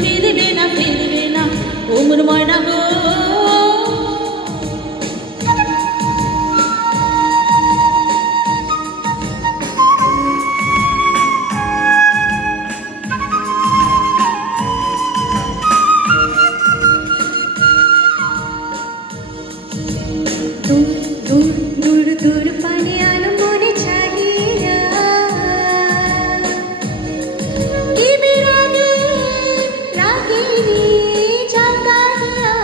ফিরবে না ফিরবে না ও মোর ময়না গো। দূর দূর দূর দূর পানে আলো মনে চাহিয়া কি বিরাগে রাগিনী জাগাইয়া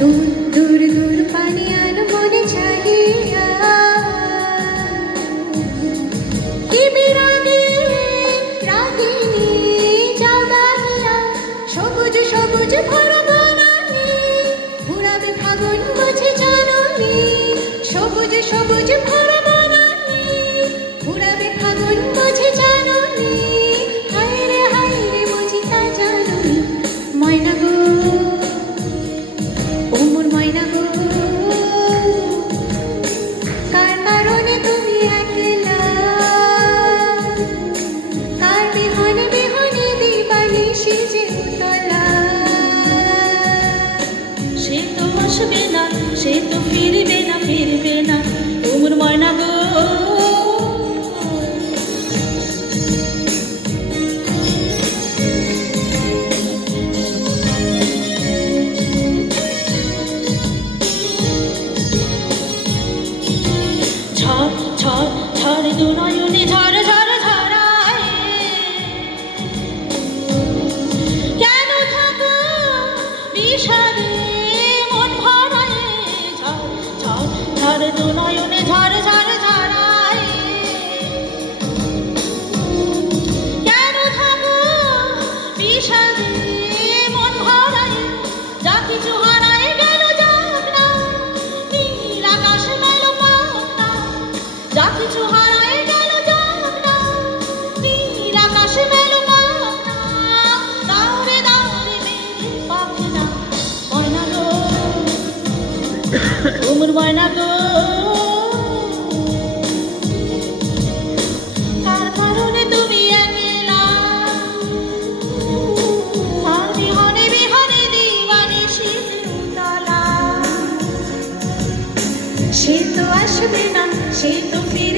দূর দূর দূর পানে আলো মনে চাহিয়া কি বিরাগে রাগিনী জাগাইয়া সবুজ সবুজ ভরা বনানী ঘুরাবে ফাগুন বুঝে জাননি সবুজ সবুজ ভরা বনানী ঘুরাবে ফাগুন বুঝে জাননি হায় রে বুঝি তা জাননি ময়না গো ও মোর ময়না গো কার কারণে তুমি একলা কার বিহনে বিহনে দিবানিশি যে উতলা সে তো আসবে না সে তো ফিরবে না ফিরবে না ও মোর ময়না গো। ঝড় ঝড় ঝড় দু নয়নে ঝড় ঝড় ঝড়ায় কেন থাকো বিষাদে মন ভরায় ঝড় ঝড় ঝড় দু নয়নে ঝড় ঝড় ঝড়ায় কেন থাকো বিষাদে মন ভরায় যা কিছু হারায় গেল যাক না নীল আকাশ মেলো পাক না যা কিছু হারায় গেল যাক না নীল আকাশ মেলো পাক না দাউরে দাউরে মেঘে পাবে না ময়না গো ও মোর ময়না গো। কার কারণে তুমি একলা আর বিহনে বিহনে দিবানিশি যে উতলা সে তো আসবে না সে তো ফিরবে